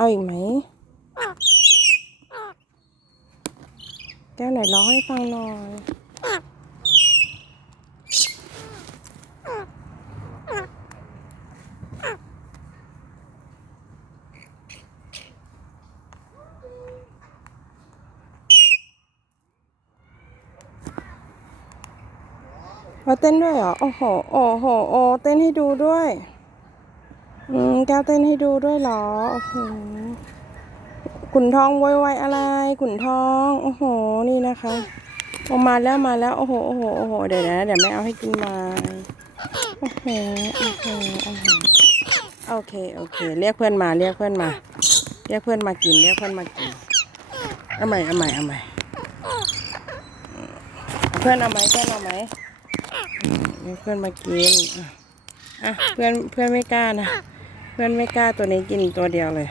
เอาอีกไหม แก้วไหนร้องให้ฟังหน่อยเราเต้นด้วยเหรอ โอ้โห โอ้โห โอ้เต้นให้ดูด้วย อืมแก้วเต้นให้ดูด้วยเหรอ โอ้โหขุนทองโวยวายอะไร ขุนทอง โอ้โห นี่นะคะโอมาแล้วมาแล้ว โอ้โห โอ้โห โอ้โห เดี๋ยวนะ เดี๋ยวแม่เอาให้กินมาโอ้โห โอ้โห โอ้โห โอเค โอเค เรียกเพื่อนมา เรียกเพื่อนมา เรียกเพื่อนมากิน เรียกเพื่อนมากิน เอาใหม่ เอาใหม่ เอาใหม่ เพื่อนเอาไหมเพื่อนเอาไหมเรียกเพื่อนมากิน อะ เพื่อน เพื่อนไม่กล้านะ พื่อนไม่กล้าตัวนี้กินตัวเดียวเลย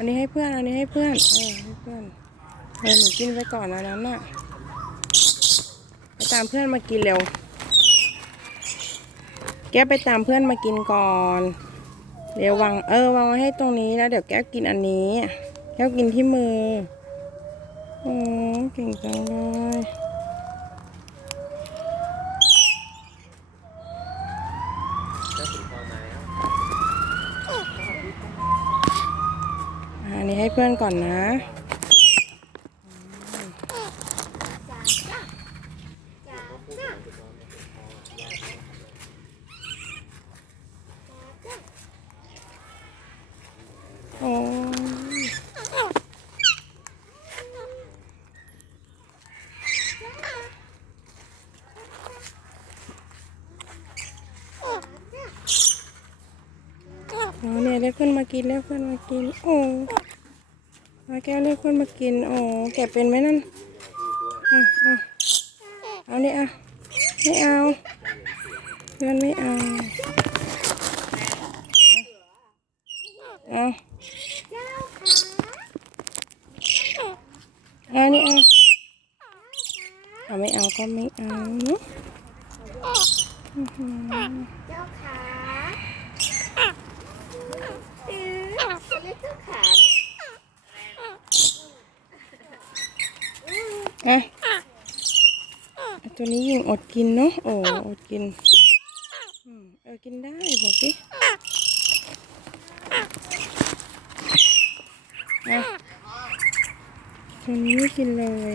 อันนี้ให้เพื่อน อันนี้ให้เพื่อนเออให้เพื่อนเออหนูกินไปก่อนนะนั้นน่ะไปตามเพื่อนมากินเร็ว แก้ไปตามเพื่อนมากินก่อน เดี๋ยววางเออวางไว้ให้ตรงนี้แล้วเดี๋ยวแก้กินอันนี้ แก้กินที่มือโอ้เก่งจังเลย อันนี้ให้ เพื่อนก่อนนะ โอ้ยอ๋อเนี่ยเรียกเพื่อนมากินเรียกเพื่อนมากิน โอ้ มาแก้วเรียกเพื่อนมากิน โอ้แกะเป็นไหมนั่นอะอะเอาเนี่ยอะไม่เอาเพื่อนไม่เอาเอาเอานี่เอาเอาไม่เอาก็ไม่เอาเนอะอื้อหือเจ้าขาเจ้าขา อะตัวนี้ยิ่งอดกินเนาะโอ้อดกินเออกินได้บอกดิอะตัวนี้ไม่กินเลย